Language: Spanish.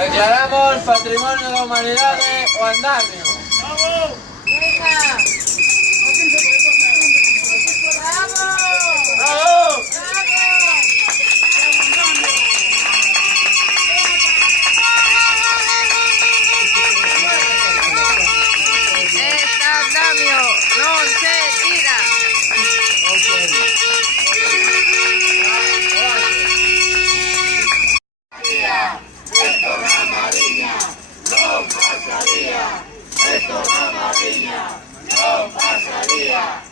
Declaramos Patrimonio de la Humanidad de Oandamio. ¡Vamos! ¡Venga! ¡Bravo! ¡Bravo! Oandamio non se tira. Esto na Mariña non pasaría. Esto na Mariña non pasaría.